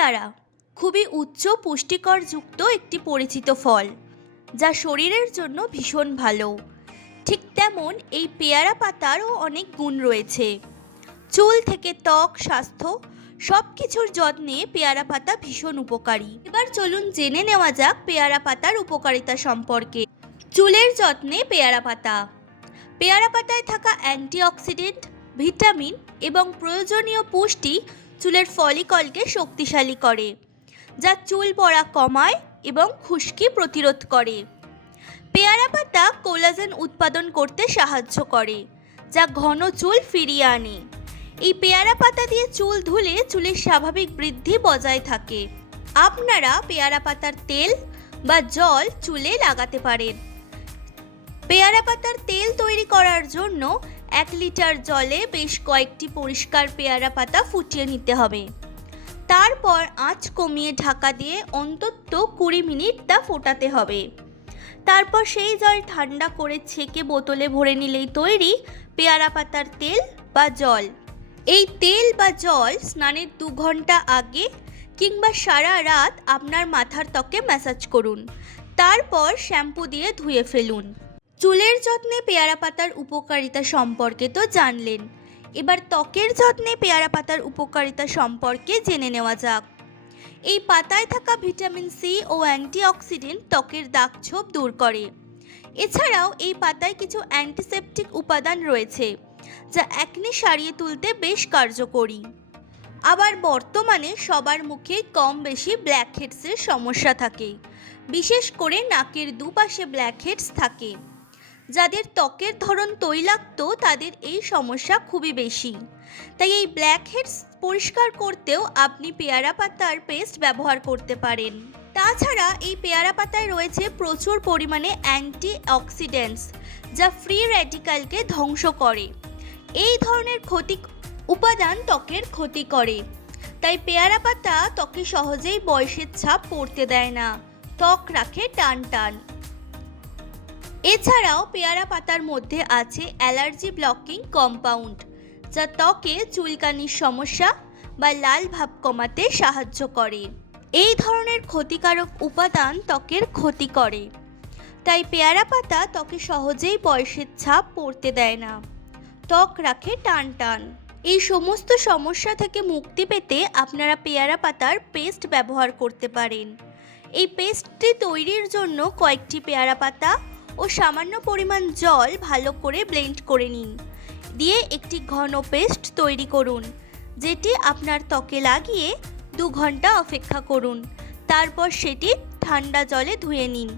পেয়ারা খুবই উচ্চ পুষ্টিকরযুক্ত একটি পরিচিত ফল, যা শরীরের জন্য ভীষণ ভালো। ঠিক তেমন এই পেয়ারা পাতারও অনেক গুণ রয়েছে। চুল থেকে ত্বক, স্বাস্থ্য সব কিছুর যত্নে পেয়ারা পাতা ভীষণ উপকারী। এবার চলুন জেনে নেওয়া যাক পেয়ারা পাতার উপকারিতা সম্পর্কে। চুলের যত্নে পেয়ারা পাতা। পেয়ারা পাতায় থাকা অ্যান্টিঅক্সিডেন্ট, ভিটামিন এবং প্রয়োজনীয় পুষ্টি চুলের ফলিকলকে শক্তিশালী করে, যা চুল পড়া কমায় এবং খুশকি প্রতিরোধ করে। পেয়ারা পাতা কোলাজেন উৎপাদন করতে সাহায্য করে, যা ঘন চুল ফিরিয়ে আনে। এই পেয়ারা পাতা দিয়ে চুল ধুলে চুলের স্বাভাবিক বৃদ্ধি বজায় থাকে। আপনারা পেয়ারা পাতার তেল বা জল চুলে লাগাতে পারেন। পেয়ারা পাতার তেল তৈরি করার জন্য 1 লিটার জলে বেশ কয়েকটি পরিষ্কার পেয়ারা পাতা ফুটিয়ে নিতে হবে। তারপর আঁচ কমিয়ে ঢাকা দিয়ে অন্তত 20 মিনিট তা ফোটাতে হবে। তারপর সেই জল ঠান্ডা করে ছেঁকে বোতলে ভরে নিলেই তৈরি পেয়ারা পাতার তেল বা জল। এই তেল বা জল স্নানের 2 ঘন্টা আগে কিংবা সারা রাত আপনার মাথার ত্বকে ম্যাসাজ করুন। তারপর শ্যাম্পু দিয়ে ধুয়ে ফেলুন। চুলের যত্নে পেয়ারা পাতার উপকারিতা সম্পর্কে তো জানলেন, এবার ত্বকের যত্নে পেয়ারা পাতার উপকারিতা সম্পর্কে জেনে নেওয়া যাক। এই পাতায় থাকা ভিটামিন সি ও অ্যান্টিঅক্সিডেন্ট ত্বকের দাগছোপ দূর করে। এছাড়াও এই পাতায় কিছু অ্যান্টিসেপটিক উপাদান রয়েছে, যা অ্যাকনে সারিয়ে তুলতে বেশ কার্যকরী। আবার বর্তমানে সবার মুখে কম বেশি ব্ল্যাক হেডসের সমস্যা থাকে, বিশেষ করে নাকের দুপাশে ব্ল্যাক হেডস থাকে। যাদের ত্বকের ধরন তৈলাক্ত তাদের এই সমস্যা খুবই বেশি। তাই এই ব্ল্যাক হেডস পরিষ্কার করতেও আপনি পেয়ারা পাতার পেস্ট ব্যবহার করতে পারেন। তাছাড়া এই পেয়ারা পাতায় রয়েছে প্রচুর পরিমাণে অ্যান্টিঅক্সিডেন্টস, যা ফ্রি র্যাডিক্যালকে ধ্বংস করে। এই ধরনের উপাদান ত্বকের ক্ষতি করে। তাই পেয়ারা পাতা ত্বকে সহজেই বয়সের ছাপ পড়তে দেয় না, ত্বক রাখে টান টান। এছাড়াও পেয়ারা পাতার মধ্যে আছে অ্যালার্জি ব্লকিং কম্পাউন্ড, যা ত্বকে চুলকানির সমস্যা বা লাল ভাব কমাতে সাহায্য করে। এই ধরনের ক্ষতিকারক উপাদান ত্বকের ক্ষতি করে। তাই পেয়ারা পাতা ত্বকে সহজেই বয়সের ছাপ পড়তে দেয় না, ত্বক রাখে টান টান। এই সমস্ত সমস্যা থেকে মুক্তি পেতে আপনারা পেয়ারা পাতার পেস্ট ব্যবহার করতে পারেন। এই পেস্টটি তৈরির জন্য কয়েকটি পেয়ারা পাতা ও সামান্য পরিমাণ জল ভালো করে ব্লেন্ড করে নিন। দিয়ে একটি ঘন পেস্ট তৈরি করুন, যেটি আপনার ত্বকে লাগিয়ে 2 ঘন্টা অপেক্ষা করুন। তারপর সেটি ঠান্ডা জলে ধুয়ে নিন।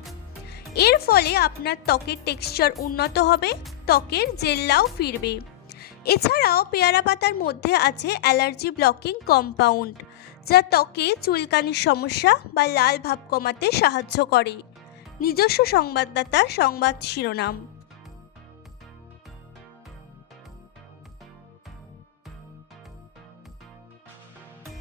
এর ফলে আপনার ত্বকের টেক্সচার উন্নত হবে, ত্বকের জেল্লাও ফিরবে। এছাড়াও পেয়ারা পাতার মধ্যে আছে অ্যালার্জি ব্লকিং কম্পাউন্ড, যা ত্বকে চুলকানির সমস্যা বা লাল ভাব কমাতে সাহায্য করে। নিজস্ব সংবাদদাতা সংবাদ শিরোনাম।